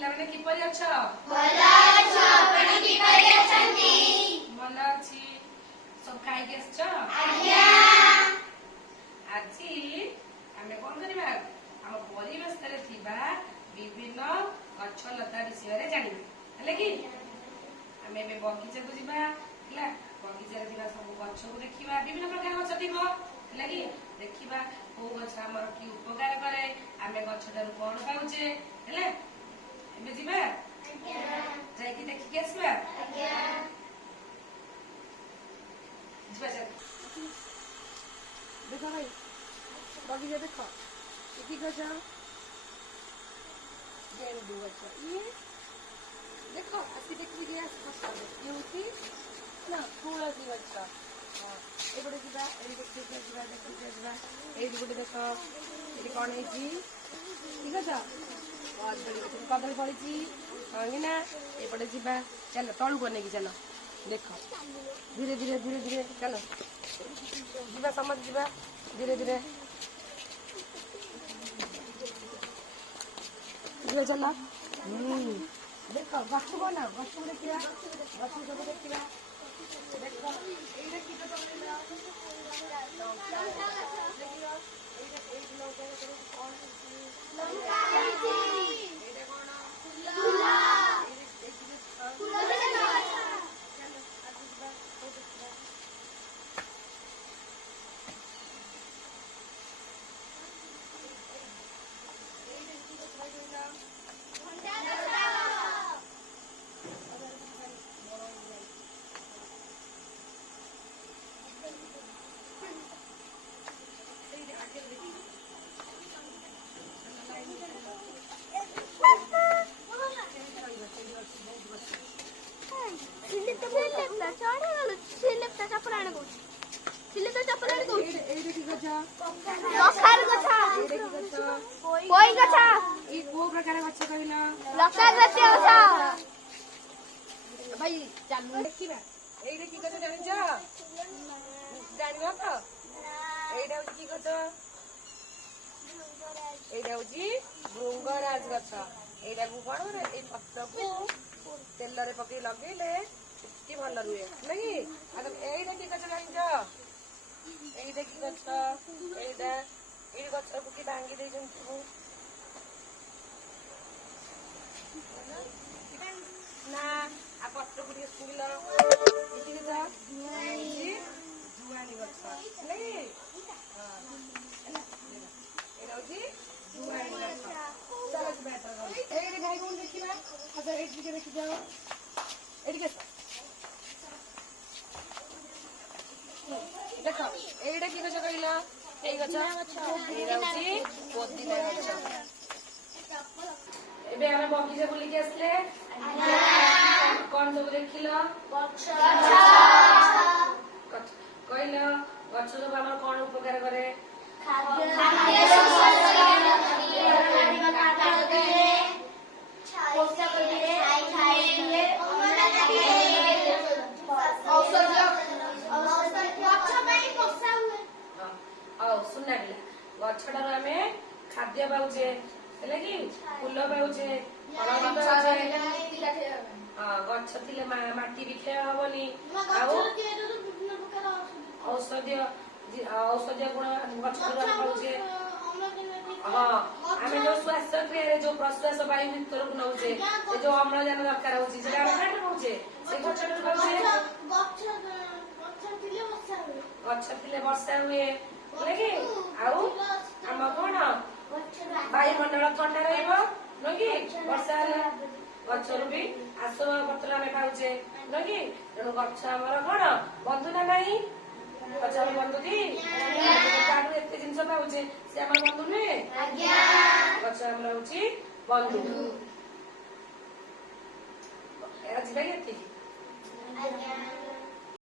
ପିଲାମାନେ କିପରି ଅଛ? ଭଲ ଅଛ। ଆପଣ କିପରି ଅଛନ୍ତି? ଭଲ ଅଛି। ସବୁ ଖାଇକି ଆସିଛ? ଆଜ୍ଞା। ଆଜି ଆମେ କଣ କରିବା? ଆମ ପରିବେଶରେ ଥିବା ବିଭିନ୍ନ ଗଛ ଲତା ବିଷୟରେ ଜାଣିବା, ହେଲେ କି? ଆମେ ଏବେ ବଗିଚାକୁ ଯିବା, ହେଲା? ବଗିଚାରେ ଥିବା ସବୁ ଗଛକୁ ଦେଖିବା, ବିଭିନ୍ନ ପ୍ରକାର ଗଛ ଥିବ, ହେଲା କି? ଦେଖିବା କୋଉ ଗଛ ଆମର କି ଉପକାର କରେ, ଆମେ ଗଛଠାରୁ କଣ ପାଉଛେ, ହେଲା? ଏବେ ଯିବା, ଯାଇକି ଦେଖିକି ଆସିବା। ଯିବା ଚାଲ। ଦେଖ ଭାଇ, ବଗିଚା ଦେଖ, କି ଗଛ? ଗେଣ୍ଡୁ ଗଛ। ଇଏ ଦେଖ, ଆସି ଦେଖିକି ଆସ। ଇଏ ହଉଛି ନା ତୁଳସୀ ଗଛ। ଏପଟେ ଯିବା, ଏଇଠି ଦେଖିକି ଆସିବା, ଦେଖିକି ଆସିବା। ଏଇଠି ଗୋଟେ ଦେଖ, ଏଠି କଣ ହେଇଛି? କି ଗଛ? କଦଳୀ ଗଛ। କଦଳୀ ଫଳିଛି ନା? ଏପଟେ ଯିବା, ଚାଲ ତଳକୁ ନେଇକି ଚାଲ। ଦେଖ, ଧୀରେ ଧୀରେ ଧୀରେ ଧୀରେ ଚାଲ ଯିବା, ସମସ୍ତେ ଯିବା ଧୀରେ ଧୀରେ ଯିବା, ଚାଲ। ଦେଖ ଗଛକୁ ନା, ଗଛକୁ ଦେଖିବା, ଗଛ ସବୁ ଦେଖିବା। ଦେଖ ଏଇଟା କି ଗଛ କହିଲ? ଲଙ୍କା ଗଛ। ଦେଖିବ ଏଇଠି ଲଙ୍କା ଗଛରେ କଣ ହେଇଛି? ଏଇଟା କଣ? ଫୁଲ। ଭାଇ ଚାଲୁ ଦେଖିବା, ଏଇଟା କି ଗଛ ଜାଣିଛ? ଜାଣିବ ତ? ଏଇଟା ହଉଛି କି ଗଛ? ଏଇଟା ହଉଛି ଭୃଙ୍ଗରାଜ ଗଛ। ଏଇଟାକୁ କଣ କରେ? ଏଇ ପତ୍ରକୁ ତେଲରେ ପକେଇ ଲଗେଇଲେ କି ଭଲ ରୁହେ, ହେଲା କି? ଆଉ ଏଇଟା କି ଗଛ ଜାଣିଛ? ଏଇଟା କି ଗଛ? ଏଇଟା ଏଇ ଗଛକୁ କି ଭାଙ୍ଗି ଦେଇଛନ୍ତି ସବୁ ନା, ଆଉ ପତ୍ରକୁ ଟିକେ ଶୁଣିଲ। କି ଗଛ? ଜୁଆଣି ଗଛ, ହେଲା କି? ଏଇଟା ହଉଛି ଜୁଆଣି ଗଛ। ଚାଲ ଯିବା ଏଥର। ଏଇଠି ଗାଈ ଗଣ୍ଡ ଦେଖିବା। ଆଚ୍ଛା ଏଇଠି ଟିକେ ଦେଖିଯାଅ, ଏଇଠିକି ଆସ। ଦେଖ ଏଇଟା କି ଗଛ କହିଲ? ଏଇ ଗଛ, ଏଇଟା ହଉଛି ପୋଦିନା ଗଛ। ଏବେ ଆମେ ବଗିଚା ବୁଲିକି ଆସିଲେ, କଣ ସବୁ ଦେଖିଲ? କହିଲ ଗଛ ସବୁ ଆମର କଣ ଉପକାର କରେ? ସୁନା ପିଲା, ଗଛଟାରୁ ଆମେ ଖାଦ୍ୟ ପାଉଛେ, ହେଲା କି? ଫୁଲ ପାଉଛେ, ଫଳ ପାଉଛେ। ଗଛ ଥିଲେ ମାଟି ବି କ୍ଷୟ ହବନି, ଆଉ ଔଷଧୀୟ ଗୁଣ ଗଛରୁ ଆମେ ପାଉଛେ। ଆମେ ଯୋଉ ଶ୍ୱାସ କ୍ରିୟାରେ ଯୋଉ ପ୍ରଶ୍ୱାସ ବାୟୁ ଭିତରକୁ ନଉଛେ, ସେ ଯୋଉ ଅମ୍ଳଜାନ ଦରକାର ହଉଛି, ସେଟା ଆମେ କାଠୁ ପାଉଛେ, ସେ ଗଛରୁ ପାଉଛେ। ଗଛ ଥିଲେ ବର୍ଷା ହୁଏ, ହେଲା କି? ଆଉ ଆମ କଣ ବାୟୁମଣ୍ଡଳ ଥଣ୍ଡା ରହିବ, ନୁହେଁ କି? ବର୍ଷା ହେଲେ ଗଛରୁ ବି ଆସବାବ ପତ୍ର ଆମେ ପାଉଛେ, ନୁହେଁ କି? ତେଣୁ ଗଛ ଆମର କଣ ବନ୍ଧୁ ନା ନାହିଁ? ଗଛ ଆମର ବନ୍ଧୁ କି? ତାଠୁ ଏତେ ଜିନିଷ ପାଉଛେ, ସେ ଆମର ବନ୍ଧୁ ନୁହେଁ? ଗଛ ଆମର ହଉଛି ବନ୍ଧୁ। ଯିବା କି ଏତିକି?